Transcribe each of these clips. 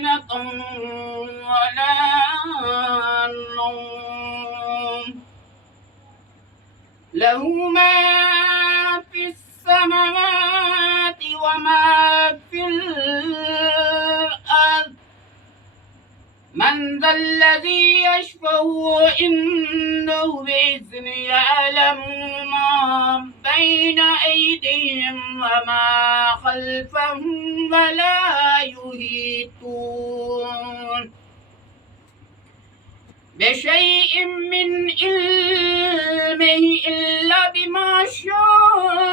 سِنَةٌ وَلَا نَوْمٌ لَهُ مَا فِي السَّمَاوَاتِ وَمَا فِي الْأَرْضِ من ذا الذي يشفع عنده بإذنه يعلم ما بين أيديهم وما خلفهم ولا يحيطون بشيء من علمه إلا بما شاء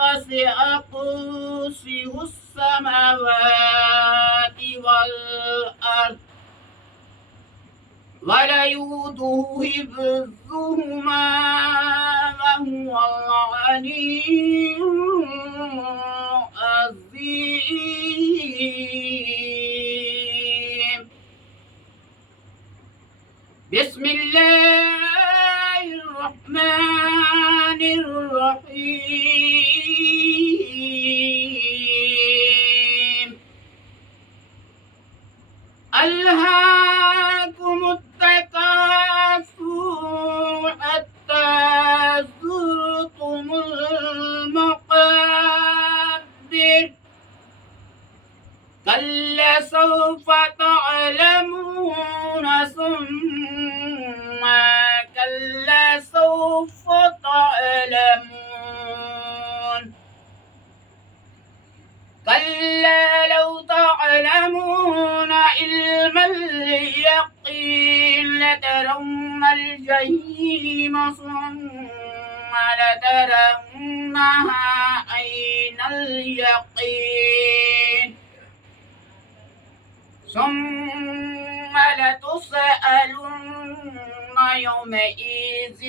وسع كرسيه السماوات والأرض ولا يؤوده حفظهما وهو العلي العظيم بسم الله الرحمن الرحيم ألهاكم التكاثر حتى زرتم المقابر كلا سوف تعلمون ثم كلا سوف تعلمون كلا لو تعلمون علم اليقين لترون الجحيم ثم لترونها عين اليقين ثم لتسألن يومئذ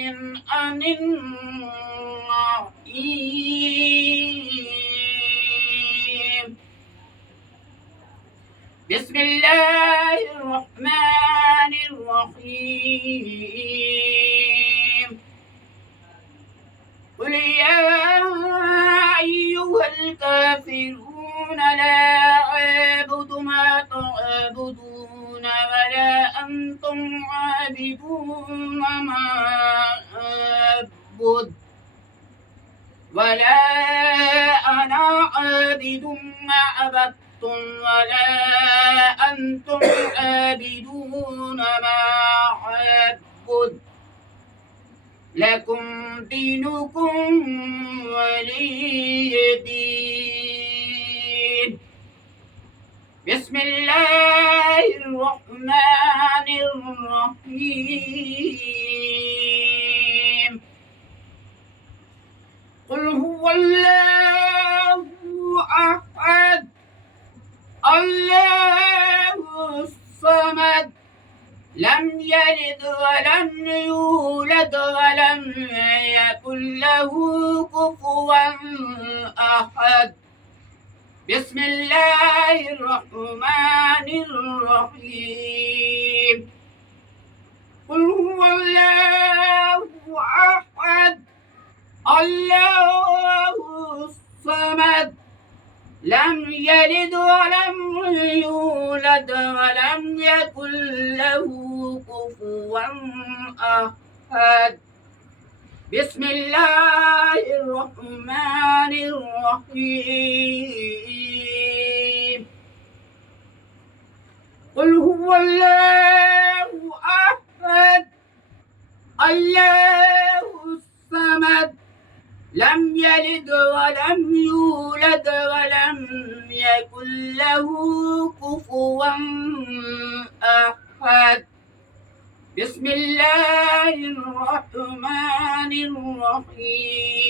عن النعيم بسم الله الرحمن الرحيم قل يا أيها الكافرون لا أعبد ما تعبدون ولا أنتم عابدون ما أعبد ولا أنا عابد ما عبدتم ولا أنتم عابدون ما أعبد لكم دينكم ولي دين بسم الله الرحمن الرحيم قل هو الله أحد الله الصمد لم يلد ولم يولد ولم يكن له كفوا أحد بسم الله الرحمن الرحيم قل هو الله أحد الله الصمد لم يلد ولم يولد ولم يكن له كفوا أحد بسم الله الرحمن الرحيم قل هو الله أحد الله الصمد لم يلد ولم يولد ولم يكن له كفوا أحد بسم الله الرحمن الرحيم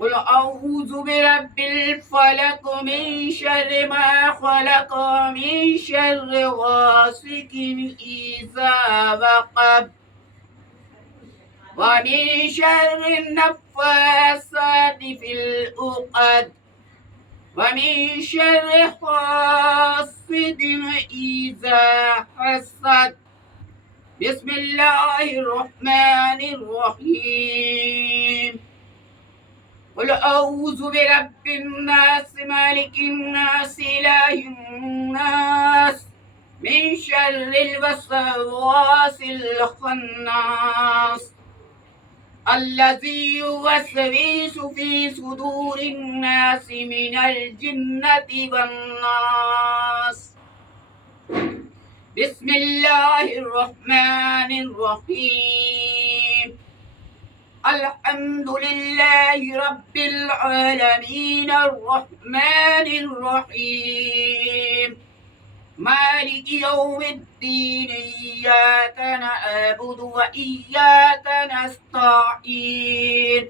قل أعوذ برب الفلق من شر ما خلق ومن شر غاسق إذا وقب ومن شر النفاثات في العقد ومن شر حاسد إذا حسد بسم الله الرحمن الرحيم قل أعوذ برب الناس مالك الناس إله الناس من شر الوسواس الخناس الذي يوسوس في صدور الناس من الجنة والناس. بسم الله الرحمن الرحيم. الحمد لله رب العالمين الرحمن الرحيم مالك يوم الدين إياك نعبد وإياك نستعين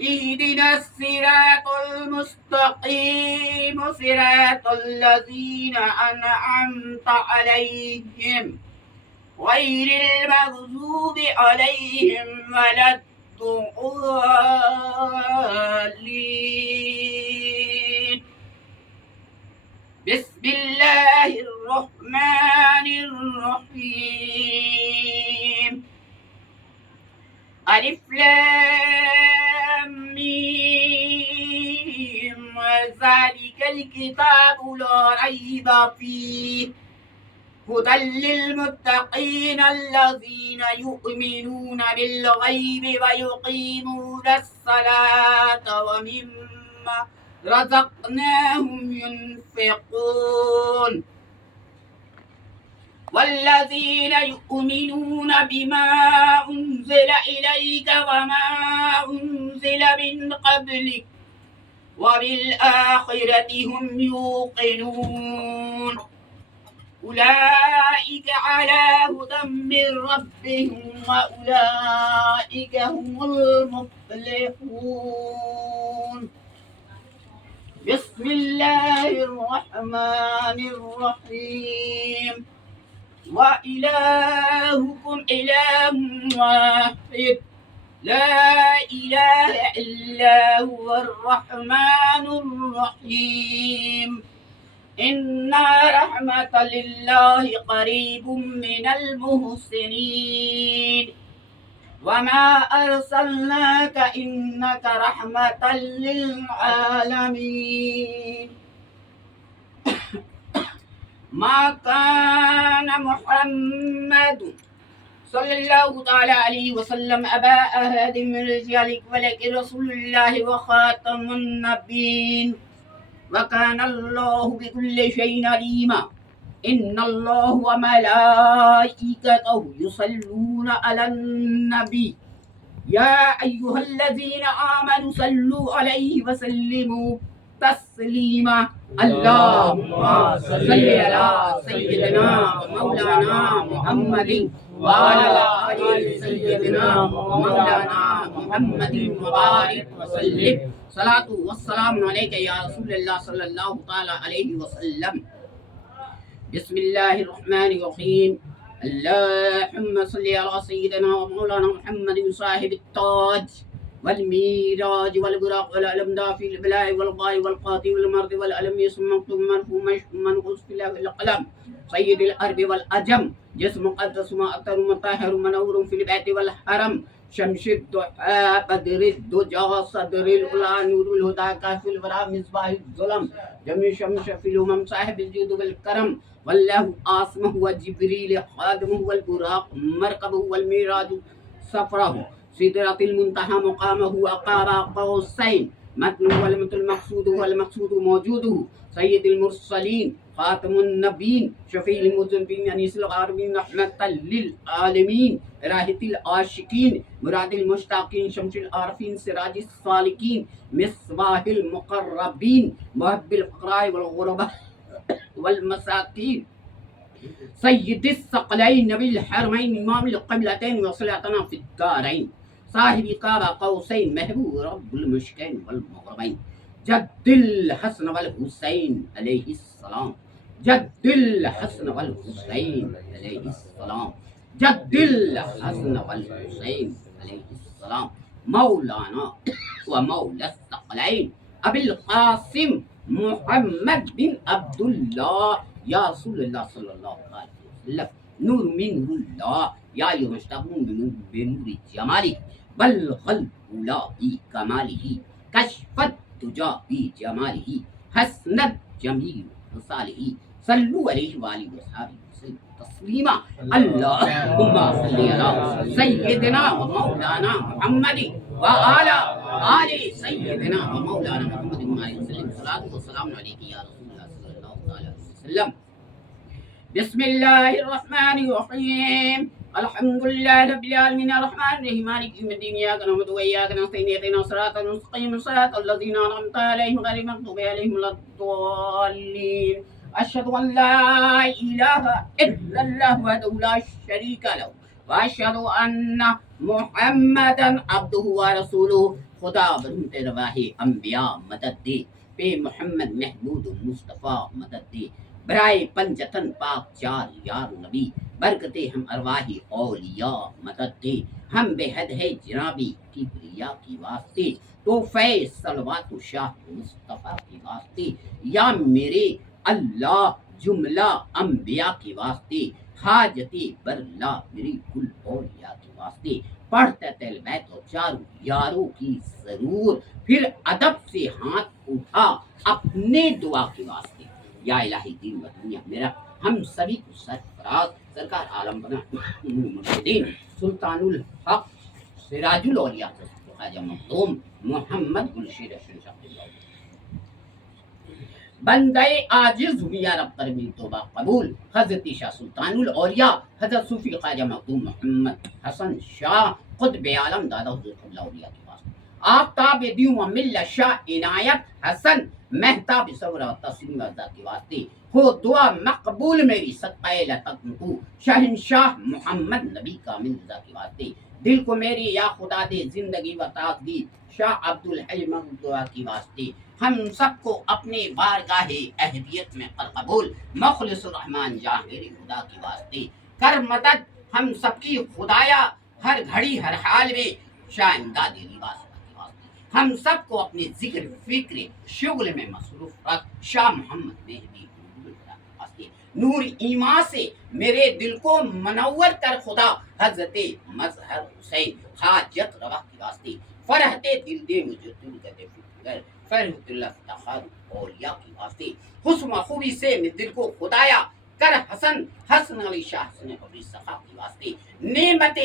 اهدنا الصراط المستقيم صراط الذين أنعمت عليهم غير المغضوب عليهم ولا الضالين. بسم الله الرحمن الرحيم. ألف لام ميم ذلك الكتاب لا ريب فيه هدى للمتقين الذين يؤمنون بالغيب ويقيمون الصلاة ومما رزقناهم ينفقون والذين يؤمنون بما أنزل إليك وما أنزل من قبلك وبالآخرة هم يوقنون أولئك على هدى من ربهم وأولئك هم المفلحون. بسم الله الرحمن الرحيم. وإلهكم إله واحد لا إله إلا هو الرحمن الرحيم. إن رحمة الله قريب من المحسنين وما أرسلناك إنك رحمة للعالمين. ما كان محمد صلى الله تعالى عليه وسلم أبا أحد من رجالكم ولكن رسول الله وخاتم النبيين وكان الله بكل شيء عليما. إن الله وملائكته يصلون على النبي يا أيها الذين آمنوا صلوا عليه وسلموا تسليما. اللهم صل على سيدنا ومولانا محمد وعلى آل سيدنا ومولانا محمد وبارك وسلم. صلاة والسلام عليك يا رسول الله صلى الله تعالى عليه وسلم. بسم الله الرحمن الرحيم. اللهم صل على سيدنا ومولانا محمد صاحب التاج والميراج والبراق والعلم دافي البلاء والغاي والقاطي والمرض والألم يسمى مكتوب مرفوع منقوص في الله القلم سيد الأرض والأجم جسم مقدس ما أطهر مطهر منور في البيت والحرم شمس الضحى بدر الدجى صدر الأولى نور الهدى كافي الورى مصباح الظلم جميع شمس في الأمم صاحب الجود والكرم والله عاصمه وجبريل خادمه والبراق مركبه والميراج سفره سدرة المنتهى مقامه وقاب قوسين متن والمتن المقصود والمقصود موجوده سيد المرسلين خاتم النبيين شفيع المذنبين أنيس الغاربين رحمة للعالمين راحة العاشقين مراد المشتاقين شمس العارفين سراج السالكين مصباح المقربين محب الفقراء والغرباء والمساكين سيد الثقلين نبي الحرمين إمام القبلتين وصلاتنا في الدارين صاحب قاب قوسين محبوب رب المشكين والمغربين جد الحسن والحسين عليه السلام جد الحسن والحسين عليه السلام جد الحسن والحسين عليه السلام مولانا ومولى الثقلين أبي القاسم محمد بن عبد الله يا رسول الله صلى الله عليه وسلم نور من الله يا يمشتغون بنور جماله بل خلق لا كماله کشفت تجا بی جمالہ حسنت جمیل خصالہ صلو علیہ وآلہ وصحبہ وسلم تسلیما اللہم صلی علی سیدنا و مولانا محمد وعلی آل سیدنا و مولانا محمد وسلم صلاۃ و سلام علیک یا رسول اللہ صلی اللہ علیہ وسلم. بسم اللہ الرحمن الرحیم الحمد للہ رب العالمین الرحمن الرحیم مالک یوم الدین ایاک نعبد و ایاک نستعین اهدنا الصراط المستقیم صراط الذین انعمت علیہم غیر المغضوب علیہم ولا الضالین. اشہد ان لا الہ الا اللہ وحدہ لا شریک لہ واشہد ان محمدا عبدہ ورسولہ. خدا برحمت رواہ انبیاء مدد دے، پہ محمد محمود مصطفیٰ مدد دے، برائے پنجتن پاک چار یار نبی برکتے ہم ارواحی اولیاء مدد دے. ہم بے حد ہے جنابی کبریا کی واسطے، تو فیض صلوات و شاہ مصطفیٰ کی واسطے، یا میرے اللہ جملہ انبیاء کے واسطے، حاجتی برلا میری کل اولیاء کے واسطے. پڑھتے تل بیت و چاروں یاروں کی ضرور، پھر ادب سے ہاتھ اٹھا اپنے دعا کے واسطے. یا الہی دین و دنیا میرا ہم سبھی کو سرفراز سرکار عالم بنا مرشدین سلطان الحق سراج الاولیاء خواجہ مخدوم محمد گلشیر بندے عاجز ہوں یا رب کر میری توبہ قبول. حضرت شاہ سلطان الاولیاء حضرت صوفی خواجہ مخدوم محمد حسن شاہ قطب عالم دادا حضور قبلہ اولیاء کے پاس. آفتاب دیوں و مل شاہ عنایت حسن مہتاب صبر و تسلیم رضا کے واسطے. ہو دعا مقبول میری صدقہ لتقنطو شہنشاہ محمد نبی کامل رضا کے واسطے. دل کو میری یا خدا دے زندگی و تازگی شاہ عبدالحی دعا کی واسطے. ہم سب کو اپنے بارگاہ اہدیت میں کر قبول. مخلص الرحمن جاہ میری خدا کی واسطے کر مدد ہم سب کی خدایا ہر گھڑی ہر حال میں. شاہ امداد لباس ہم سب کو اپنے ذکر فکر شغل میں مصروف رکھ. شاہ محمد مہدی نور ایمان سے میرے دل کو منور کر خدا. حضرت مظہر حسین حاجت روا کی واسطے فرحت دل دے مجھے دل کر فکر فرحت اللہ تخار اولیاء کی واسطے. حسن و خوبی سے میں دل کو خدایا کر حسن حسن علی شاہ حسن قبری سخا کی واسطے. نعمت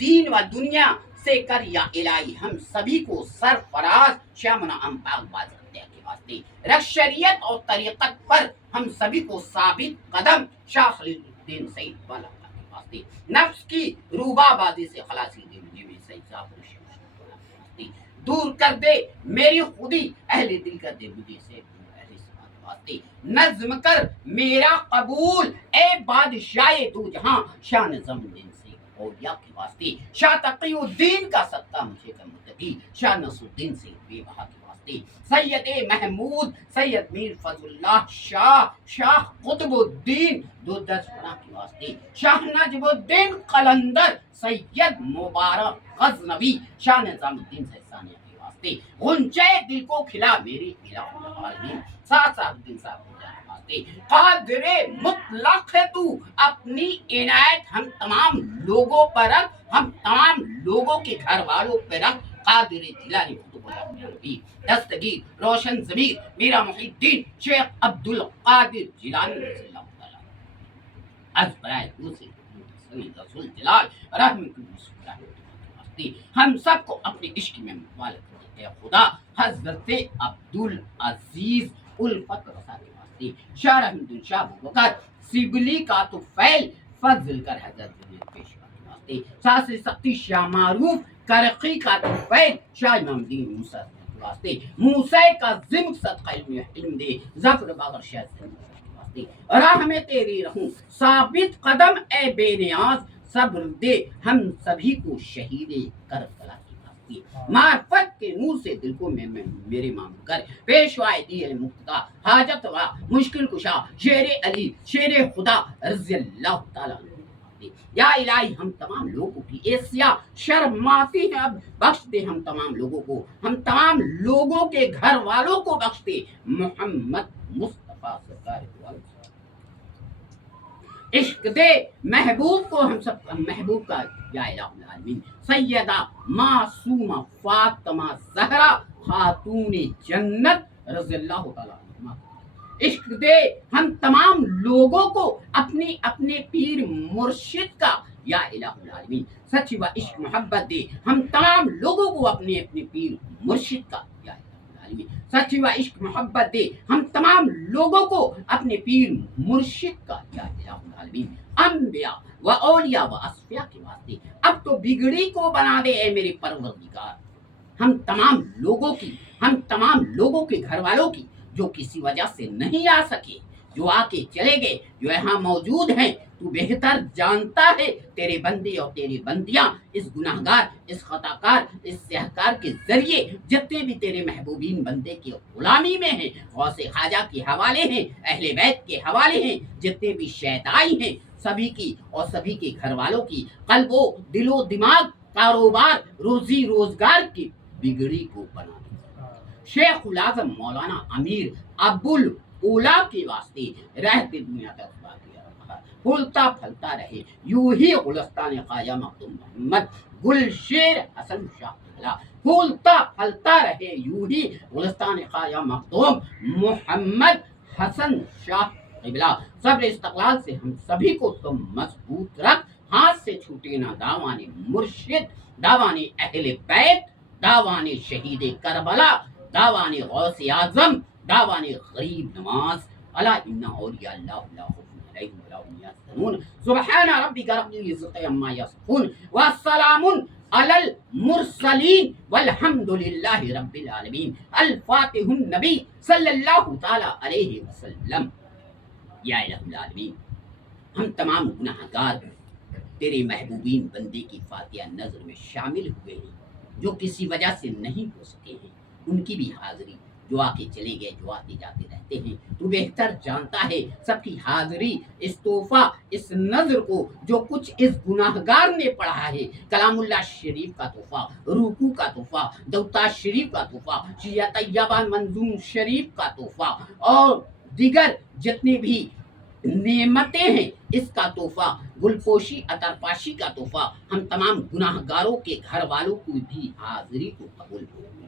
دین و دنیا سے کر یا الہی ہم سبھی کو سرفراز شامنا امپاک بازر کے واسطے. رکھ شریعت اور طریقت پر ہم سبھی کو ثابت قدم شاہ خلیل الدین سعید والا کے واسطے. نفس کی روبا بازی سے خلاصی دے مجھے بھی سعید صاحب دور کر دے میری خودی اہل دل کر دے مجھے سے اہل سماعت واسطے. نظم کر میرا قبول اے بادشاہ دو جہاں شاہ نظم دین سے اولیاء کے واسطے. شاہ تقی الدین کا صدقہ مجھے کا متقی شاہ نصر الدین سے بے بہا کے واسطے. سید محمود سید میر فضل اللہ شاہ شاہ قطب الدین دو دس فنا کے واسطے. شاہ نجم الدین قلندر سید مبارک غزنوی شاہ نظام الدین سے ثانیہ کے واسطے. غنچے دل کو کھلا میری الہ العالمین ساتھ ساتھ الدین صاحب قادر مطلق ہے تو اپنی عنایت ہم تمام لوگوں پر رکھ. ہم تمام لوگوں کے گھر والوں پہ رکھ. قادر جیلانی قطب العالمین دستگیر روشن ضمیر میرا محی الدین شیخ عبدالقادر جیلانی رضی اللہ تعالیٰ از برائے دوسرے رسول جلال رحمت اللہ. ہم سب کو اپنے عشق میں مبالغ کرتے خدا. حضرت عبدالعزیز الفت رسا کے واسطے. شاہ رحمت اللہ شاہ بکر سبلی کا تو فیل فضل کر حضرت پیشوا کے واسطے. شاہ سے سختی شاہ معروف کرقی کا تو فیل شاہ امام دین موسیٰ کے واسطے. موسیٰ کا ذمق صدقہ علم دے ظفر باغر شاہ کے واسطے. راہ میں تیری رہوں ثابت قدم اے بے نیاز. صبر دے ہم سبھی کو شہید کربلا کی واسطے. معرفت کے نور سے دل کو میں میرے مامور کر. پیشوائے دی المقتدی حاجت وا مشکل کشا شیر علی شیر خدا رضی اللہ تعالیٰ عنہ. یا الہی ہم تمام لوگوں کی ایسیا شرماتی ہیں اب بخش دے. ہم تمام لوگوں کو ہم تمام لوگوں کے گھر والوں کو بخش دے. محمد مصطفیٰ سرکار عشق دے محبوب کو ہم سب محبوب کا یا الہ العالمین سیدہ معصومہ فاطمہ زہرا خاتون جنت رضی اللہ تعالیٰ عنہ. عشق دے ہم تمام لوگوں کو اپنے اپنے پیر مرشد کا یا الہ العالمین. سچ و عشق محبت دے ہم تمام لوگوں کو اپنے اپنے پیر مرشد کا یا الہ العالمین. سچ و عشق محبت دے ہم تمام لوگوں کو اپنے پیر مرشد کا یا الہ العالمین. انبیاء و اولیاء و اصفیاء کے واسطے اب تو بگڑی کو بنا دے اے میرے پروردگار. ہم تمام لوگوں کے گھر والوں کی جو کسی وجہ سے نہیں آ سکے، جو آ کے چلے گئے، جو یہاں موجود ہیں، تو بہتر جانتا ہے تیرے بندے اور تیری بندیاں اس گناہگار، اس خطاکار، اس سیاہکار کے ذریعے جتنے بھی تیرے محبوبین بندے کی غلامی میں ہیں، غوث خواجہ کے حوالے ہیں، اہل بیت کے حوالے ہیں، جتنے بھی شیدائی ہیں، سبھی کی اور سبھی کے گھر والوں کی قلب و دل و دماغ، کاروبار، روزی روزگار کی بگڑی کو بنا دے. شیخ العظم مولانا امیر ابوالعلا کے واسطے رہتے دنیا تک پھولتا پھلتا رہے یوں ہی گلستان خواجہ مخدوم محمد گلشیر حسن شاہ قبلہ. پھولتا پھلتا رہے یوں ہی گلستان خواجہ مخدوم محمد حسن شاہ قبلہ. صبر استقلال سے ہم سبھی کو تم مضبوط رکھ، ہاتھ سے چھوٹے نہ داوان مرشد، داوان اہل بیت، داوان شہید کربلا، داوان غوث اعظم، داوان غریب نواز. الا ان اولیاء اللہ لا خوف علیہم ولا هم يحزنون. سبحان ربک رب العزۃ عما یصفون والسلام علی المرسلین والحمد للہ رب العالمین. الفاتح النبی صلی اللہ تعالی علیہ وسلم. یا الہ العالمین، ہم تمام گناہگار تیرے محبوبین بندے کی فاتحہ نظر میں شامل ہوئے ہیں، جو کسی وجہ سے نہیں ہو سکے ہیں، ان کی بھی حاضری، جو آ کے چلے گئے، جو آتے جاتے رہتے ہیں، تو بہتر جانتا ہے سب کی حاضری، اس تحفہ، اس نظر کو جو کچھ اس گناہگار نے پڑھا ہے، کلام اللہ شریف کا تحفہ، رکوع کا تحفہ، دوتا شریف کا تحفہ، شیعہ طیبہ منظوم شریف کا تحفہ، اور دیگر جتنے بھی نعمتیں ہیں، اس کا تحفہ، گلپوشی عطرپاشی کا تحفہ، ہم تمام گناہگاروں کے گھر والوں کو بھی حاضری کو قبول فرما لے.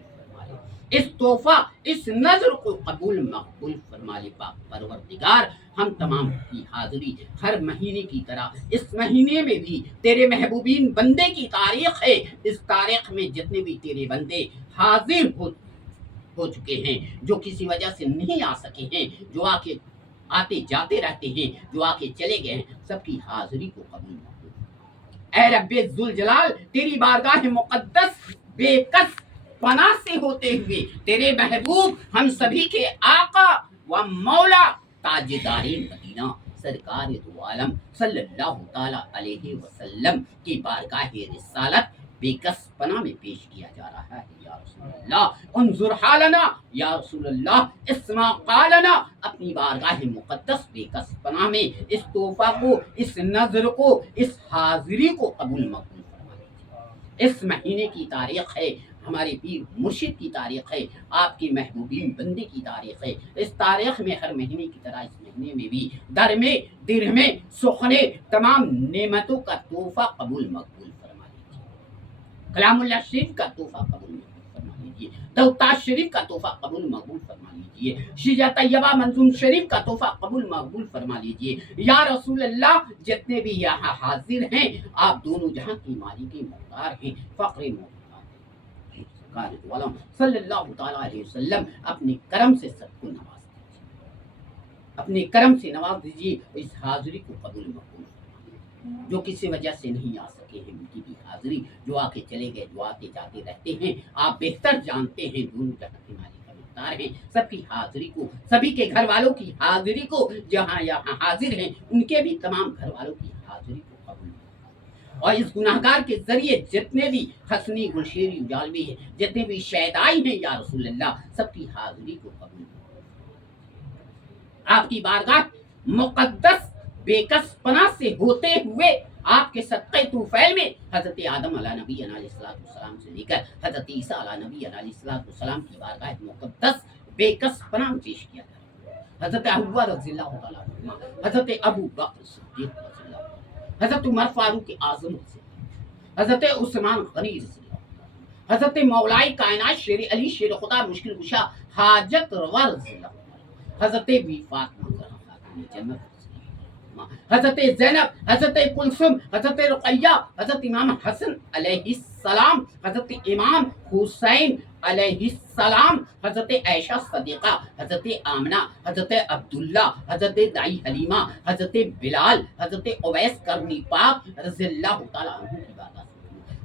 اس تحفہ، اس نظر کو قبول مقبول فرما لے پاک پروردگار. ہم تمام کی حاضری ہر مہینے کی طرح اس مہینے میں بھی تیرے محبوبین بندے کی تاریخ ہے، اس تاریخ میں جتنے بھی تیرے بندے حاضر ہو چکے ہیں، جو کسی وجہ سے نہیں آ سکے ہیں، جو آتے جاتے رہتے ہیں، جو آ کے چلے گئے ہیں، سب کی حاضری کو قبول فرما. اے رب ذوالجلال، تیری بارگاہ مقدس بے کس پناہ سے ہوتے ہوئے تیرے محبوب ہم سبھی کے آقا و مولا تاجدار مدینہ سرکار دو عالم صلی اللہ تعالی علیہ وسلم کی بارگاہ رسالت بے کس پناہ میں پیش کیا جا رہا ہے. یا رسول اللہ انظر حالنا، یا رسول اللہ اسمع قالنا. اپنی بارگاہ مقدس بے کس پناہ میں اس تحفہ کو، اس نظر کو، اس حاضری کو قبول مقبول فرما لیجیے. اس مہینے کی تاریخ ہے، ہمارے پیر مرشد کی تاریخ ہے، آپ کی محبوبین بندے کی تاریخ ہے. اس تاریخ میں ہر مہینے کی طرح اس مہینے میں بھی درمے درہمے سخنے تمام نعمتوں کا تحفہ قبول مقبول فرما لیجیے. کلام اللہ شریف کا تحفہ قبول مقبول فرما لیجیے، دوتا شریف کا تحفہ قبول مقبول فرما لیجیے، شیعہ طیبہ منظوم شریف کا تحفہ قبول مقبول فرما لیجیے. یا رسول اللہ، جتنے بھی یہاں حاضر ہیں، آپ دونوں جہاں کی مالک مختار ہیں، فقر صلی اللہ تعالیٰ علیہ وسلم اپنے کرم سے سب کو نواز دیجیے، اپنے کرم سے نواز دیجیے. اس حاضری کو قبول مقبول فرمائیے. جو کسی وجہ سے نہیں آ سکے ہیں، ان کی بھی حاضری، جو آ کے چلے گئے، جو آتے جاتے رہتے ہیں، آپ بہتر جانتے ہیں، دونوں جہاں کے مالک مختار ہیں، سب کی حاضری کو، سبھی کے گھر والوں کی حاضری کو، جہاں یہاں حاضر ہیں ان کے بھی تمام گھر والوں کی حاضری کو قبول. اور اس گناہگار کے ذریعے جتنے بھی حسنی گلشیری اجالوی ہیں، جتنے بھی شیدائی ہیں، یا رسول اللہ سب کی حاضری کو قبول. آپ کی بارگاہ مقدس بے کس پناہ سے ہوتے ہوئے آپ کے صدقہ طوفیل میں حضرت آدم علیہ نبی علیہ السلام سے لے کر حضرت عیسیٰ علیہ نبی علیہ السلام کی بارگاہ مقدس بے کس پناہ پیش کیا جاتا ہے. حضرت ابو رضی اللہ تعالیٰ عنہ، حضرت ابو بکر صدیق رضی اللہ عنہ، حضرت عمر فاروق اعظم رضی اللہ عنہ، حضرت عثمان غنی رضی اللہ عنہ، حضرت مولائی کائنات شیر علی شیر خدا مشکل کشا حاجت روا رضی اللہ عنہ، حضرت بی فاطمہ زہرا خاتون جنت رضی اللہ عنہ، حضرت زینب، حضرت کلثوم، حضرت رقیہ، حضرت امام حسن علیہ السلام، حضرت امام حسین علیہ السلام، حضرت عائشہ صدیقہ، حضرت آمنہ، حضرت عبداللہ، حضرت دائی حلیمہ، حضرت بلال، حضرت اویس کرنی پاک رضی اللہ تعالیٰ عنہ کی بات ہے،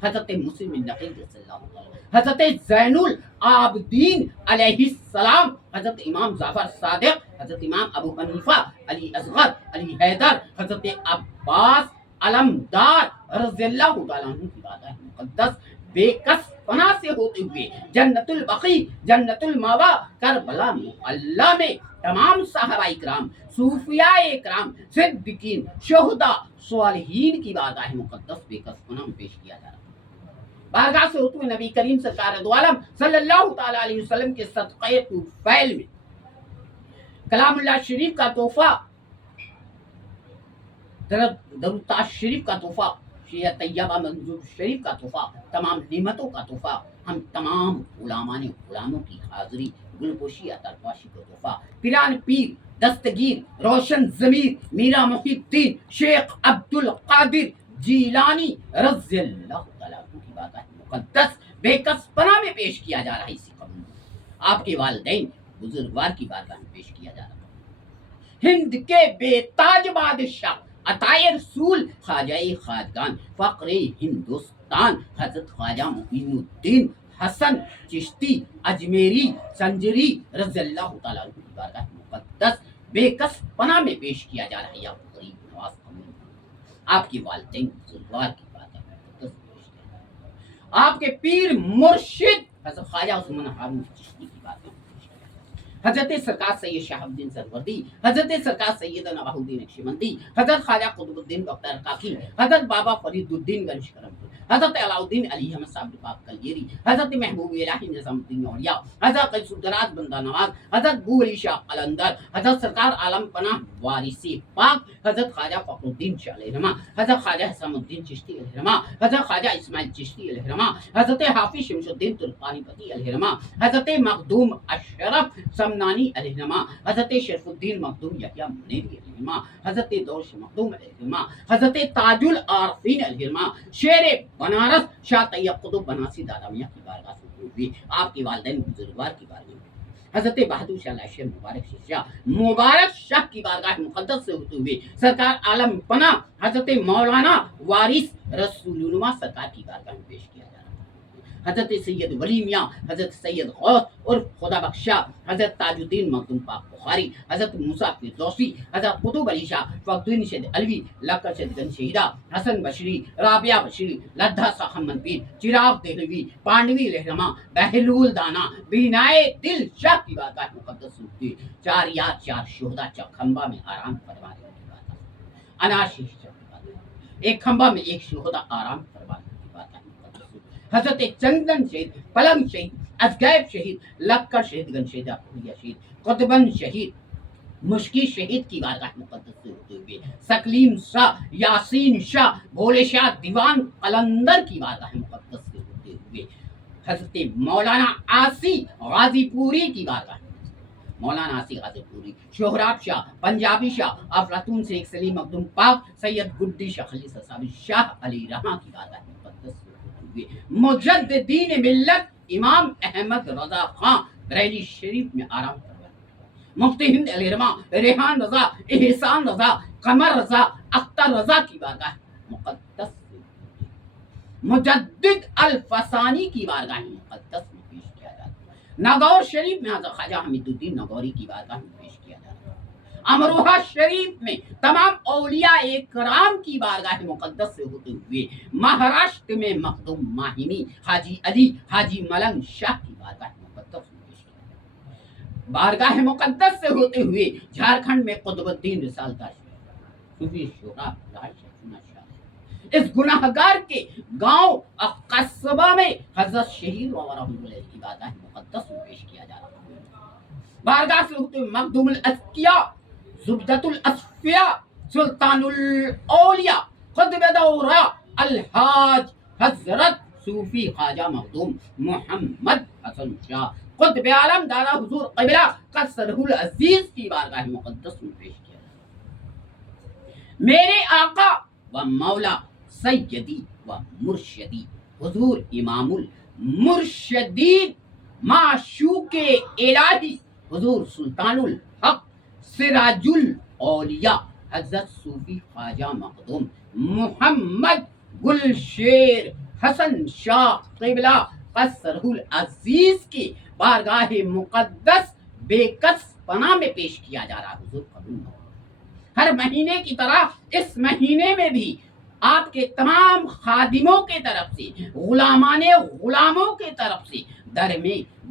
حضرت مسلم نقی رضی اللہ تعالیٰ عنہ، حضرت زین العابدین علیہ السلام، حضرت امام جعفر صادق، حضرت امام ابو حنیفہ، علی اصغر، علی حیدر، حضرت عباس علمدار رضی اللہ تعالیٰ عنہ کی بات ہے مقدس بے کس پناہ سے ہوتے ہوئے جنت البقیع، جنت المأویٰ، کربلا معلیٰ میں تمام صحابہ اکرام، صوفیاء اکرام، صدیقین، شہداء، صالحین کی بارگاہ مقدس بے کس پناہ میں پیش کیا جا رہا ہے۔ بارگاہ سے ہوتے ہوئے نبی کریم سرکار دو عالم صلی اللہ تعالیٰ علیہ وسلم کے صدقے طفیل میں کلام اللہ شریف کا تحفہ، درود تاج شریف کا تحفہ، شیعہ طیبہ منظور شریف کا تحفہ، تمام نعمتوں کا تحفہ، ہم تمام علماء نے غلاموں کی حاضری، گلپوشی اترپاشی کا تحفہ، پیران پیر دستگیر روشن ضمیر میرا محی الدین شیخ عبد القادر جیلانی رضی اللہ تعالیٰ عنہ کی بات ہے مقدس بے کس پناہ میں پیش کیا جا رہا ہے۔ اسی قبل آپ کے والدین بزرگوار کی بارگاہ میں پیش کیا جا رہا ہے۔ ہند کے بے تاج بادشاہ عطائے رسول خواجہ خواجگان فقر ہندوستان حضرت خواجہ معین الدین حسن چشتی اجمیری سنجری رضی اللہ تعالیٰ عنہ کی بارگاہ مقدس بے کس پناہ میں پیش کیا جا رہا ہے۔ یا غریب نواز قوم آپ کے والدین بزرگوار کی بارگاہ مقدس پیش کیا جا رہا ہے۔ آپ کے پیر مرشد حضرت خواجہ عثمان ہارون چشتی کی بارگاہ حضرت سرکار سید شہاب الدین سروردی، حضرت سرکار سید نواح الدین نقشبندی، حضرت خواجہ قطب الدین ڈاکٹر کاکی، حضرت بابا فرید الدین گنج کرم پور، حضرت علاء الدین علی احمد صاحب پاک کلیری، حضرت محبوب الہی نظام الدین اولیاء، حضرت قیس الدراز بندہ نواز، حضرت بو علی شاہ قلندر، حضرت سرکار عالم پناہ وارث پاک، حضرت خواجہ فخر الدین شاہ علیہ رحمہ، حضرت خواجہ حسام الدین چشتی علیہ رحمہ، حضرت خواجہ اسماعیل چشتی علیہ رحمہ، حضرت حافظ شمس الدین ترکانی پتی علیہ رحمہ، حضرت مخدوم اشرف سمنانی علیہ رحمہ، حضرت شرف الدین مخدوم یحییٰ منیری علیہ رحمہ، حضرت دورش مخدوم علیہ رحمہ، حضرت تاج العارفین علیہ رحمہ، شیر بنارس شاہ طیب قطب بنارسی دادا میاں کی بارگاہ سے ہوئی آپ کے والدین بزرگوار کی بارگاہ میں حضرت بہادر شاہ لاشر مبارک شاہ کی بارگاہ مقدس سے ہوتے ہوئے سرکار عالم پناہ حضرت مولانا وارث رسول اللہ سرکار کی بارگاہ میں پیش کیا جا رہا ہے۔ حضرت سید ولی میاں، حضرت سید غوث عرف خدا بخشا، حضرت تاج الدین مخدوم پاک بخاری، حضرت موسیٰ فردوسی، حضرت قطب علی شاہ فخردین شہید علوی، لکڑ شہید گنج شہیدہ، حسن بشری، رابعہ بشری، لدھا شاہ محمد پیر، چراغ دہلوی، پانڈوی رہنما، بہلول دانا، بینائے دل شاہ کی بارگاہ مقدس ہوتی چار یاد چار شہداء چار کھمبا میں آرام فرمانے کی بات ہے۔ اناشی ایک کھمبا میں ایک شہداء آرام فرمانے کی بات ہے۔ حضرت چندن شہید، پلنگ شہید، ازگیب شہید، لکڑ شہید گنج شہید، شہید قطبن شہید، مشکی شہید کی بارگاہ مقدس سے ہوتے ہوئے سکلیم شاہ، یاسین شاہ، بھولے شاہ دیوان قلندر کی بارگاہ مقدس سے ہوتے ہوئے حضرت مولانا عاصی غازی پوری کی بارگاہ مولانا عاصی غازی پوری، شہراب شاہ، پنجابی شاہ، افلاطون شیخ سلیم مخدوم پاک، سید گڈی شاہ خلیصہ صاحب شاہ علی رحمہ کی بارگاہ مقدس سے ہوتے ہوئے مجددین ملت امام احمد رضا خان بریلی شریف میں آرام فرمائے، مفتی ہند علی رحمہ، ریحان رضا، احسان رضا، قمر رضا، اختر رضا کی بارگاہ مقدس سے مجدد الفسانی کی بارگاہ مقدس میں پیش کیا جاتا ہے۔ ناگور شریف میں حضرت خواجہ حمید الدین ناگوری کی بارگاہ میں پیش کیا جاتا ہے۔ امروہہ شریف میں تمام اولیاء اکرام کی بارگاہ مقدس سے ہوتے ہوئے مہاراشٹر میں مخدوم ماہینی حاجی علی حاجی ملنگ شاہ کی بارگاہ مقدس میں پیش کیا جاتا ہے۔ بارگاہ مقدس سے ہوتے ہوئے جھارکھنڈ میں قطب الدین رسالت اس گناہگار کے گاؤں قصبہ میں حضرت شہید بابا رحمۃ اللہ کی بارگاہ مقدس میں پیش کیا جا رہا ہے۔ بارگاہ سے ہوتے ہوئے مخدوم الاسقیاء، زبدۃ الاسفیاء، سلطان الاولیاء، قطب دورہ الحاج حضرت صوفی خواجہ مخدوم محمد حسن شاہ قطب عالم دادا حضور قبلہ قصرہ العزیز کی بارگاہ مقدس میں پیش کیا۔ میرے آقا و مولا سیدی و مرشدی حضور امام المرشدین معشوق الہی حضور سلطان الحق سراج الاولیاء حضرت صوفی خواجہ مخدوم محمد گلشیر حسن شاہ قبلہ قصرہ العزیز کی بارگاہ مقدس بے کس پناہ میں پیش کیا جا رہا۔ حضور قبول ہو۔ ہر مہینے کی طرح اس مہینے میں بھی آپ کے تمام خادموں کے طرف سے، غلاموں کے طرف سے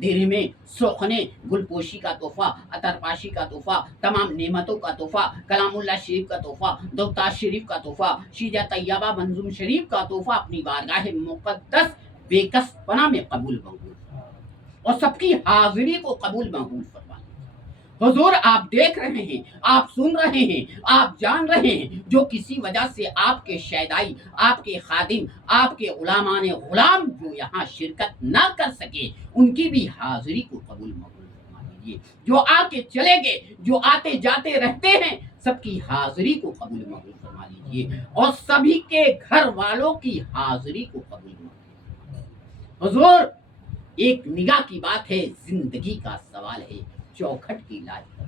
درمے سوخنے گلپوشی کا تحفہ، عطرپاشی کا تحفہ، تمام نعمتوں کا تحفہ، کلام اللہ شریف کا تحفہ، دوتا شریف کا تحفہ، شیجہ طیبہ منظوم شریف کا تحفہ اپنی بارگاہ مقدس بے کس پناہ میں قبول منظور اور سب کی حاضری کو قبول منظور فرما۔ حضور آپ دیکھ رہے ہیں، آپ سن رہے ہیں، آپ جان رہے ہیں، جو کسی وجہ سے آپ کے شیدائی، آپ کے خادم، آپ کے غلام جو یہاں شرکت نہ کر سکے، ان کی بھی حاضری کو قبول مقبول فرما لیجیے۔ جو آ کے چلے گئے، جو آتے جاتے رہتے ہیں، سب کی حاضری کو قبول مقبول فرما لیجیے اور سبھی کے گھر والوں کی حاضری کو قبول مقبول فرما لیجیے۔ حضور ایک نگاہ کی بات ہے، زندگی کا سوال ہے، چوکھٹ کی لاج پر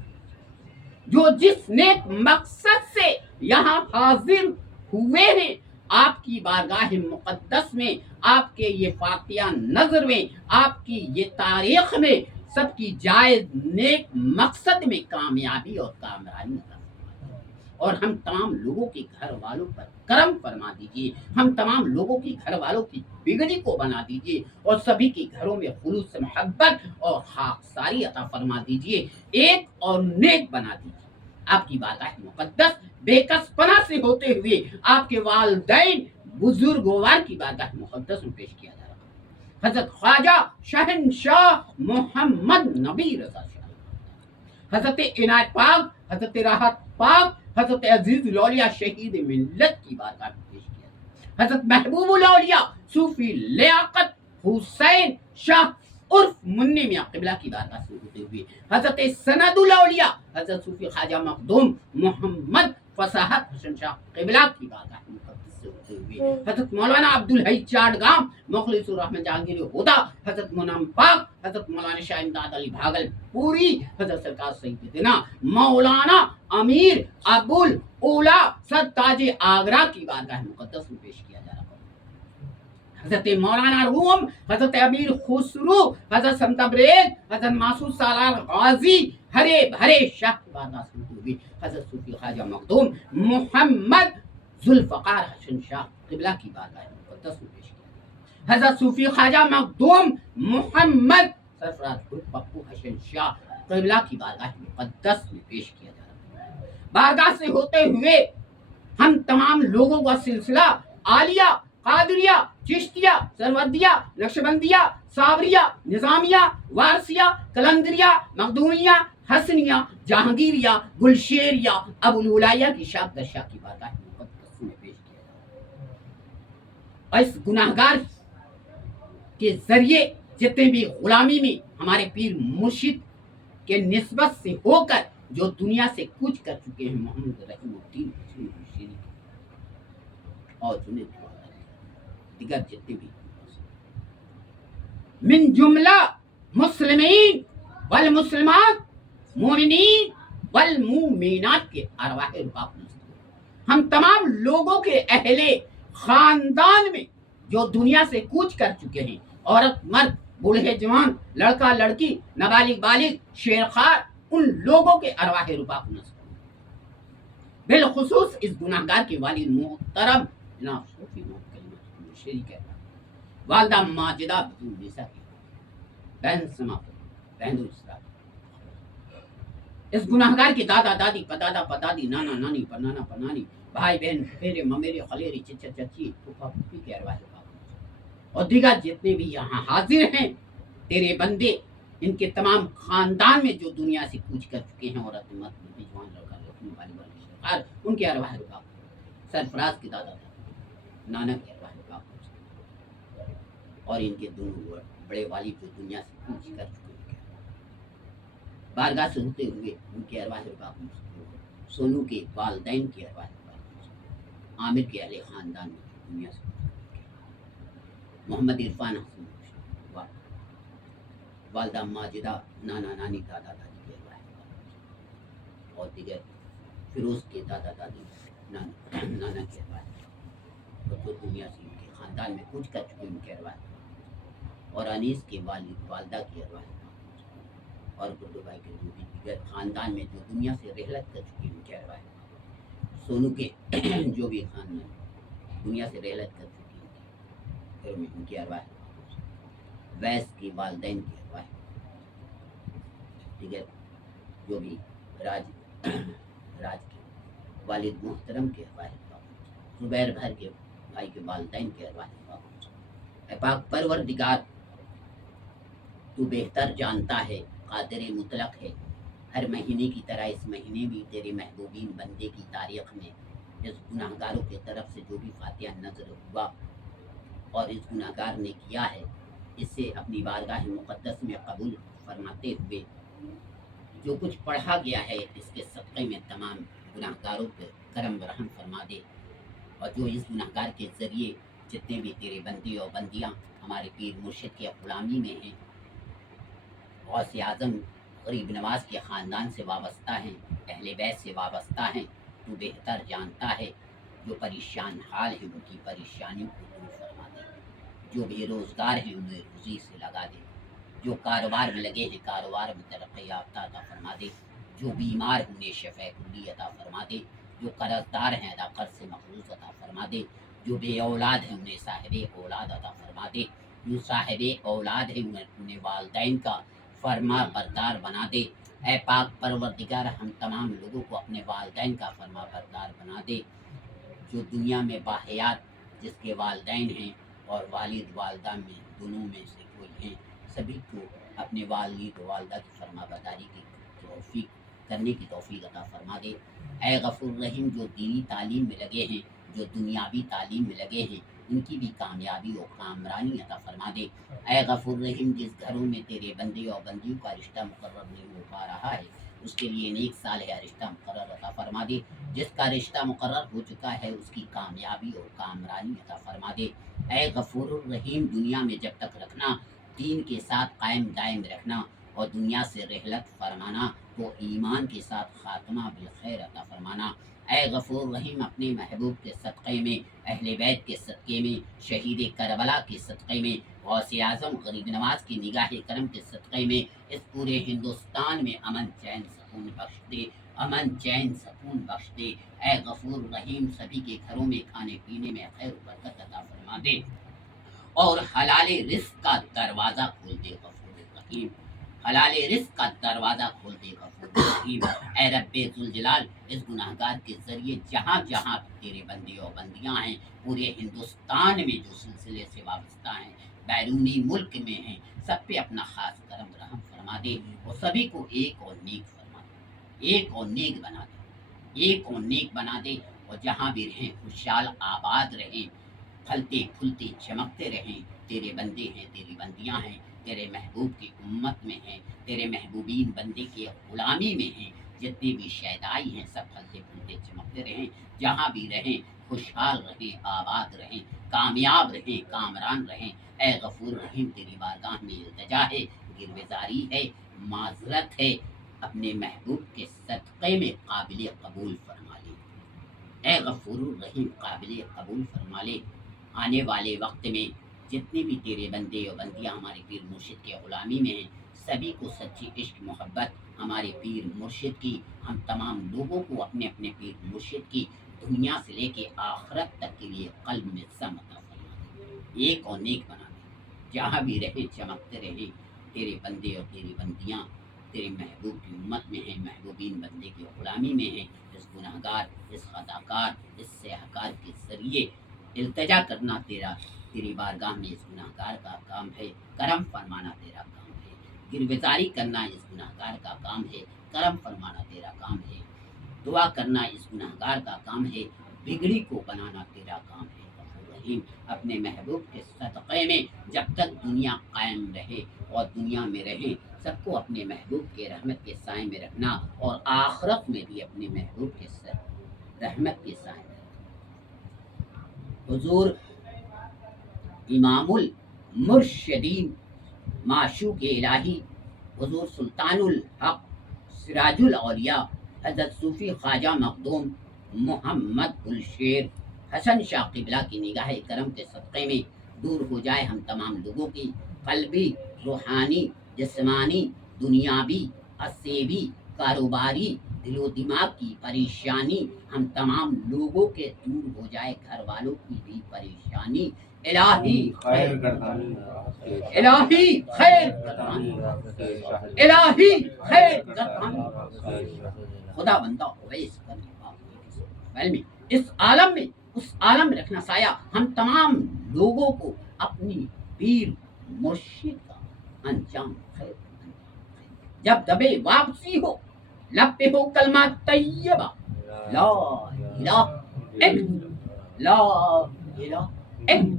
جو جس نیک مقصد سے یہاں حاضر ہوئے ہیں، آپ کی بارگاہ مقدس میں، آپ کے یہ فاتحہ نظر میں، آپ کی یہ تاریخ میں، سب کی جائز نیک مقصد میں کامیابی اور کامرانی کا اور ہم تمام لوگوں کے گھر والوں پر کرم فرما دیجیے، ہم تمام لوگوں کے گھر والوں کی بگڑی کو بنا دیجیے اور سبھی کے گھروں میں خلوص محبت اور خاکساری عطا فرما دیجیے، ایک اور نیک بنا دیجیے۔ آپ کی بارگاہ مقدس بے کس پناہ سے ہوتے ہوئے آپ کے والدین بزرگوار کی بارگاہ مقدس میں پیش کیا جا رہا ہے۔ حضرت خواجہ شہنشاہ محمد نبی رضا شاہ، حضرت عنایت پاک، حضرت راحت پاک، حضرت عزیز الاولیاء شہید ملت کی بارگاہ میں پیش کیا جائے۔ حضرت محبوب الاولیاء صوفی لیاقت حسین شاہ عرف منی میاں قبلہ کی بارگاہ سے ہوتے ہوئے حضرت سند الاولیاء حضرت صوفی خواجہ مخدوم محمد فصاحت حسن شاہ قبلہ کی بارگاہ مقدس سے ہوتے ہوئے حضرت مولانا عبدالحی چاٹگام مخلص الرحمن جہانگیر ہدا، حضرت منام پاک، حضرت مولانا شاہ امداد علی بھاگل پوری، حضرت سرکار سیدنا مولانا امیر ابوالاولیاء سر تاج آگرہ کی بارگاہ مقدس میں پیش کیا جا رہا ہے۔ حضرت مولانا روم، حضرت امیر خسرو، حضرت سنت تبریز، حضرت معصوم سالار غازی ہرے بھرے شاہ کی بارگاہ سے ہوتے ہوئے حضرت صوفی خواجہ مخدوم محمد ذوالفقار حسن شاہ قبلہ کی بارگاہ مقدس میں پیش کیا۔ حضرت صوفی خواجہ مخدوم محمد سرفراز پپو حسن شاہ قبلہ کی بارگاہ مقدس میں پیش کیا جا رہا ہے۔ بارگاہ سے ہوتے ہوئے ہم تمام لوگوں کا سلسلہ عالیہ، قادریہ، چشتیہ، سروردیہ، نقشبندیہ، صابریہ، نظامیہ، وارثیہ، کلندریہ، مخدومیہ، حسنیہ، جہانگیریہ، گلشیریہ، ابوالولیہ کی شاخ در شاخ کی بارگاہ مقدس میں پیش کیا جاتا ہے۔ اور اس گناہگار کے ذریعے جتنے بھی غلامی میں ہمارے پیر مرشد کے نسبت سے ہو کر جو دنیا سے کوچ کر چکے ہیں، محمد رحیم الدین حسین بشیری اور جنید دیگر جتنے بھی من جملہ مسلمین والمسلمات، مومنین والمومنات کے ارواح رباق ہم تمام لوگوں کے اہل خاندان میں جو دنیا سے کوچ کر چکے ہیں، عورت مرد، بوڑھے جوان، لڑکا لڑکی، نابالغ بالغ، شیرخوار، ان لوگوں کے ارواح رباق نصب بالخصوص اس گناہگار کے والد محترم جناب صوفی محمد شریک ہے، والدہ ماجدہ بدون نیسا کی بہن سماپت بہن الاسلام، اس گناہگار کی دادا دادی پدادا پدادی نانا نانی پنانا پنانی، بھائی بہن پھیرے ممیرے خلیری چچا چچی پھوپھا پھوپھی کے ارواح اور دیگر جتنے بھی یہاں حاضر ہیں، تیرے بندے ان کے تمام خاندان میں جو دنیا سے کوچ کر چکے ہیں، عورت مرد جوان لڑکا لڑکی والی والی سرکار ان کے ارواح رکا، سرفراز کے دادا دادا نانا کے ارواح رکا، اور ان کے دونوں بڑے والد جو دنیا سے کوچ کر چکے ہیں، بارگاہ سے ہوتے ہوئے ان کے ارواح رکا، سونو کے والدین کی ارواح رکا، عامر کے اہل خاندان میں دنیا سے محمد عرفان حسن والدہ ماجدہ نانا نانی دادا دادی کے ارواح، اور دیگر فیروز کے دادا دادی نانا کے ارواح، اور جو دنیا سے ان کے خاندان میں کوچ کر چکے ان کے ارواح، اور انیس کے والد والدہ کی ارواح، اور گڈو بھائی کے جو بھی دیگر خاندان میں جو دنیا سے رحلت کر چکے ان کے ارواح، سونو کے جو بھی خاندان دنیا سے رحلت کر چکے ہیں گھروں میں ان کی ارواح، ویس کے والدین کی ارواح، دیگر جو بھی راج کے والد محترم کے ارواح، زبیر بھر کے بھائی کے والدین کے ارواح، اے پاک پروردگار تو بہتر جانتا ہے، قادر مطلق ہے، ہر مہینے کی طرح اس مہینے بھی تیرے محبوبین بندے کی تاریخ میں اس گناہ گاروں کی طرف سے جو بھی فاتحہ نظر ہوا اور اس گناہ گار نے کیا ہے، اس سے اپنی بارگاہ مقدس میں قبول فرماتے ہوئے جو کچھ پڑھا گیا ہے اس کے صدقے میں تمام گناہ گاروں پہ کرم رحم فرما دے، اور جو اس گناہ گار کے ذریعے جتنے بھی تیرے بندی اور بندیاں ہمارے پیر مرشد کی غلامی میں ہیں، غوث اعظم غریب نواز کے خاندان سے وابستہ ہیں، اہل بیت سے وابستہ ہیں، تو بہتر جانتا ہے، جو پریشان حال ہے ان کی پریشانیوں کو دور فرما دے، جو بے روزگار ہیں انہیں روزی سے لگا دے، جو کاروبار میں لگے ہیں کاروبار میں ترقی یافتہ عطا فرما دے، جو بیمار ہیں انہیں شفا کلی عطا فرما دے، جو قرض دار ہیں ادا قرض سے مقروض عطا فرما دے، جو بے اولاد ہیں انہیں صاحب اولاد عطا فرما دے، جو صاحب اولاد ہیں انہیں والدین کا فرما بردار بنا دے، اے پاک پروردگار ہم تمام لوگوں کو اپنے والدین کا فرما بردار بنا دے، جو دنیا میں باحیات جس کے والدین ہیں اور والد والدہ میں دونوں میں سے کوئی ہیں، سبھی کو اپنے والد والدہ کی فرما برداری کی توفیق کرنے کی توفیق عطا فرما دے، اے غفور رحیم جو دینی تعلیم میں لگے ہیں، جو دنیاوی تعلیم میں لگے ہیں، ان کی بھی کامیابی اور کامرانی عطا فرما دے، اے غفور رحیم جس گھروں میں تیرے بندے اور بندیوں کا رشتہ مقرر نہیں ہو پا رہا ہے اس کے لیے نیک صالح رشتہ مقرر عطا فرما دے، جس کا رشتہ مقرر ہو چکا ہے اس کی کامیابی اور کامرانی عطا فرما دے، اے غفور الرحیم دنیا میں جب تک رکھنا، دین کے ساتھ قائم دائم رکھنا، اور دنیا سے رحلت فرمانا تو ایمان کے ساتھ خاتمہ بالخیر عطا فرمانا، اے غفور رحیم اپنے محبوب کے صدقے میں، اہل بیت کے صدقے میں، شہید کربلا کے صدقے میں، غوث اعظم غریب نواز کی نگاہ کرم کے صدقے میں اس پورے ہندوستان میں امن چین سکون بخش دے، امن چین سکون بخش دے، اے غفور رحیم سبھی کے گھروں میں کھانے پینے میں خیر و برکت عطا فرما دے، اور حلال رزق کا دروازہ کھول دے غفور رحیم، حلال رزق کا دروازہ کھول دے غفور رحیم، اے رب ذوالجلال اس گناہ گار کے ذریعے جہاں جہاں تیرے بندے اور بندیاں ہیں پورے ہندوستان میں جو سلسلے سے وابستہ ہیں بیرونی ملک میں ہیں سب پہ اپنا خاص کرم رحم فرما دے، اور سبھی کو ایک اور نیک فرما دے، ایک اور نیک بنا دے، ایک اور نیک بنا دے، اور جہاں بھی رہیں خوشحال آباد رہیں، پھلتے پھولتے چمکتے رہیں، تیرے بندے ہیں تیری بندیاں ہیں، تیرے محبوب کی امت میں ہیں، تیرے محبوبین بندے کی غلامی میں ہیں، جتنے بھی شہدائی ہیں سب پھلتے پھولتے چمکتے رہیں، جہاں بھی رہیں خوشحال رہیں، آباد رہیں، کامیاب رہیں، کامران رہیں، اے غفور رحیم تیری بارگاہ میں التجا ہے، گروزاری ہے، معذرت ہے، اپنے محبوب کے صدقے میں قابل قبول فرما لے، اے غفور الرحیم قابل قبول فرما لے، آنے والے وقت میں جتنے بھی تیرے بندے اور بندیاں ہمارے پیر مرشد کے غلامی میں ہیں سبھی کو سچی عشق محبت ہمارے پیر مرشد کی، ہم تمام لوگوں کو اپنے اپنے پیر مرشد کی دنیا سے لے کے آخرت تک کے لیے قلب میں سم عطا فرما دے، ایک اور نیک بنا دے، جہاں بھی رہیں چمکتے رہیں، تیرے بندے اور تیری بندیاں تیرے محبوب کی امت میں ہیں، محبوبین بندے کی غلامی میں ہیں، اس گناہ گار اس خطاکار اس سیاہکار کے ذریعے التجا کرنا تیری بارگاہ میں اس گناہ گار کا کام ہے، کرم فرمانا تیرا کام ہے، گرویداری کرنا اس گناہگار کا کام ہے، کرم فرمانا تیرا کام ہے، دعا کرنا اس گناہگار کا کام ہے، بگڑی کو بنانا تیرا کام ہے۔ غفور رحیم، اپنے محبوب کے صدقے میں جب تک دنیا قائم رہے اور دنیا میں رہے، سب کو اپنے محبوب کے رحمت کے سائے میں رکھنا، اور آخرت میں بھی اپنے محبوب کے رحمت کے سائے میں رکھنا۔ حضور امام المرشدین، معشوق الہی، حضور سلطان الحق، سراج الاولیاء، حضرت صوفی خواجہ مخدوم محمد الشیر حسن شاہ قبلہ کی نگاہ کرم کے صدقے میں دور ہو جائے ہم تمام لوگوں کی قلبی، روحانی، جسمانی، دنیاوی، عصبی، کاروباری، دل و دماغ کی پریشانی ہم تمام لوگوں کے دور ہو جائے، گھر والوں کی بھی پریشانی الہی خیر گردانی، الہی خیر گردانی، الہی خیر گردانی۔ خدا بندہ اویس میں اس عالم میں اس عالم میں رکھنا سایہ ہم تمام لوگوں کو اپنی پیر مرشد کا انجام خیر۔ جب دبے واپسی ہو، لب پہ ہو کلمہ طیبہ لا الہ الا لا الہ الا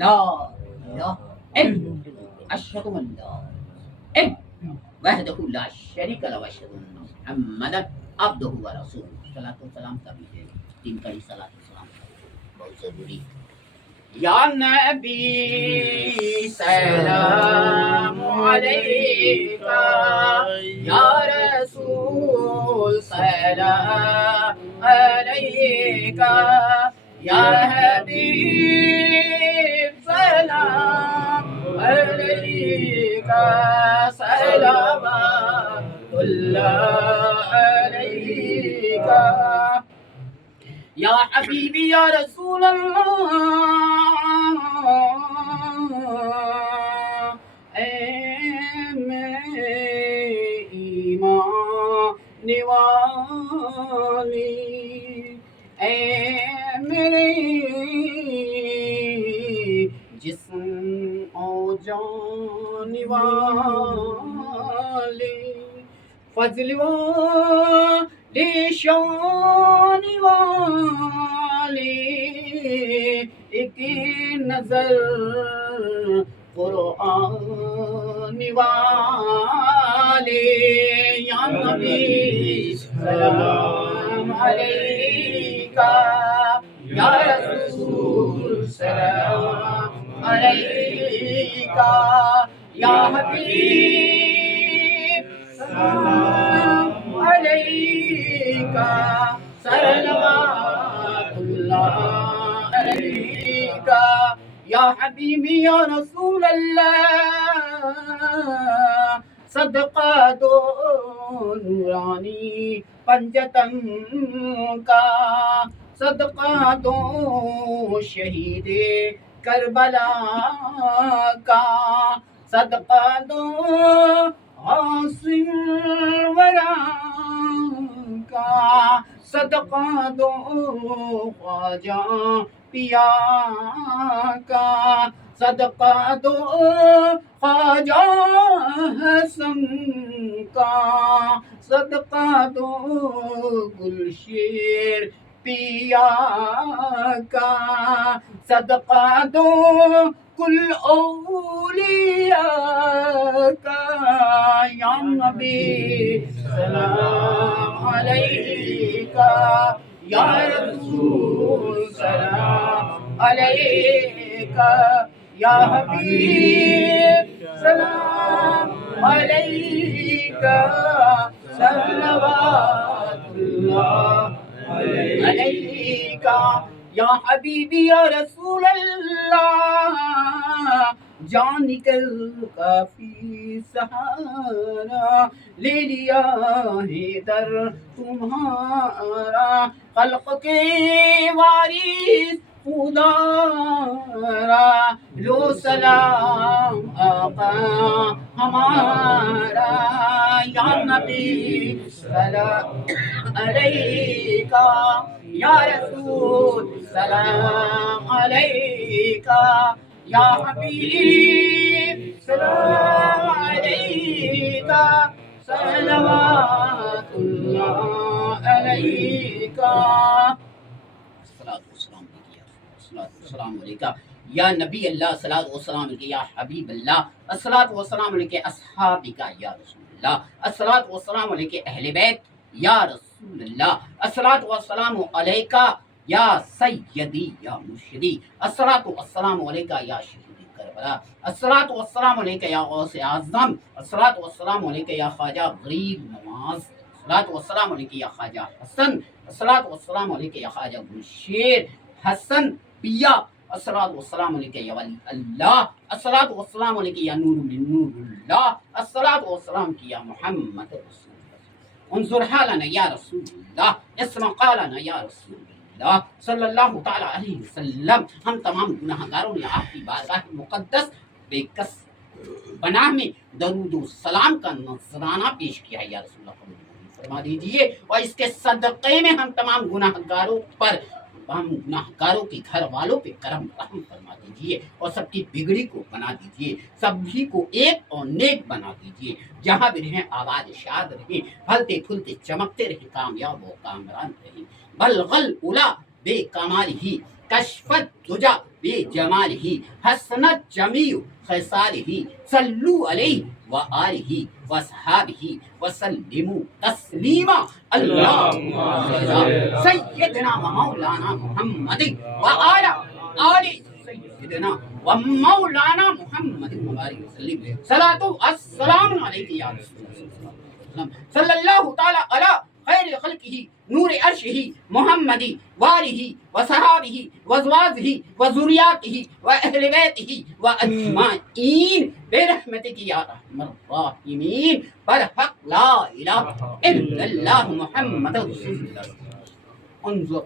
لا الہ الا اشہد ان لا الہ وحدہ لا شریک لہ واشہد ان محمدا عبدہ ورسولہ۔ صلاۃ و سلام کا بھی ہے، تین کا ہی صلاۃ و سلام بہت ضروری۔ یا نبی سلام علیکہ، یا رسول سلام علیکہ، یا حبیب سلام علیکہ، صلوات اللہ علیکہ، یا حبیبی یا رسول اللہ، اے میرے ایمان والی، اے میرے جسم و جان والی، فضل و شان والی، ایک نظر قرآن والی، یا نبی سلام علیکہ، یا رسول سلام علیکہ، یا حبیب سلام علیکہ، صلوات اللہ علیکہ، یا حبیبی یا رسول اللہ، صدقہ دو نورانی پنجتن کا، صدقہ دو شہید کربلا کا، صدقہ دو عاصم ورا کا، صدقہ دو خواجہ پیا کا، صدقہ دو خواجہ حسن کا، صدقہ دو گلشیر پیا کا، صدقہ دو کل اولیاء کا، یا نبی سلام علیکہ، یا رسول سلام علیکہ، یا حبیب سلام علیکہ، صلوات اللہ علیکہ، یا حبیبی یا رسول اللہ، جان نکل کافی سہارا لے لیا ہے در تمہارا، خلق کے وارث خدا را، لو سلام آقا ہمارا، یا نبی سلام علیکہ، یا رسول سلام علیکہ، یا حبیب سلام علیکہ، والسلام علیکہ یا نبی اللہ، الصلاۃ والسلام علیکہ یا حبیب اللہ، الصلاۃ والسلام علیکہ اصحابک یا رسول اللہ، الصلاۃ والسلام علیکہ اہل بیت یا رسول اللہ، الصلاۃ والسلام علیکہ یا سیدی یا مرشدی، الصلاۃ والسلام علیکہ یا شہید کربلا، الصلاۃ والسلام علیکہ یا غوث اعظم، الصلاۃ والسلام علیکہ یا خواجہ غریب نواز، الصلاۃ والسلام علیکہ یا خواجہ حسن، الصلاۃ والسلام علیکہ یا خواجہ گلشیر حسن پیا، الصلاۃ والسلام علیکہ یا ولی اللہ، الصلاۃ والسلام علیکہ یا نور من نور اللہ، الصلاۃ والسلام کی یا محمد رسول اللہ، انظر حالنا یا رسول اللہ، اسمع قالنا یا رسول اللہ صلی اللہ تعالی علیہ وسلم۔ ہم تمام گناہ گاروں نے آپ کی بارگاہ مقدس بے کس پناہ میں درود و سلام کا نذرانہ پیش کیا ہے، یا رسول اللہ قبول فرما دیجئے، اور اس کے صدقے میں ہم تمام گناہ گاروں پر، ہم گناہ گاروں کے گھر والوں پہ کرم رحم فرما دیجئے، اور سب کی بگڑی کو بنا دیجئے، سبھی کو ایک اور نیک بنا دیجئے، جہاں بھی رہیں آباد شاد رہیں، پھلتے پھولتے چمکتے رہیں، کامیاب و کامران رہیں، بلغل اولا بے کمال ہی، کشفت دجا بے جمال ہی، حسنت جمیع خیسار ہی، صلو علیہ وآلہ وصحابہ وسلموا تسلیما، اللہم سیدنا و مولانا محمد وآلہ آل سیدنا و مولانا محمد مبارک وسلم، صلاۃ السلام علیکہ یا رسول اللہ صلی اللہ تعالی علی خیر خلقہ نور عرشہ محمد وآلہ وصحابہ وازواجہ وذریاتہ واہل بیتہ واجمعین برحمتک یا ارحم الراحمین، برحق لا الہ الا اللہ محمد رسول اللہ۔ انظر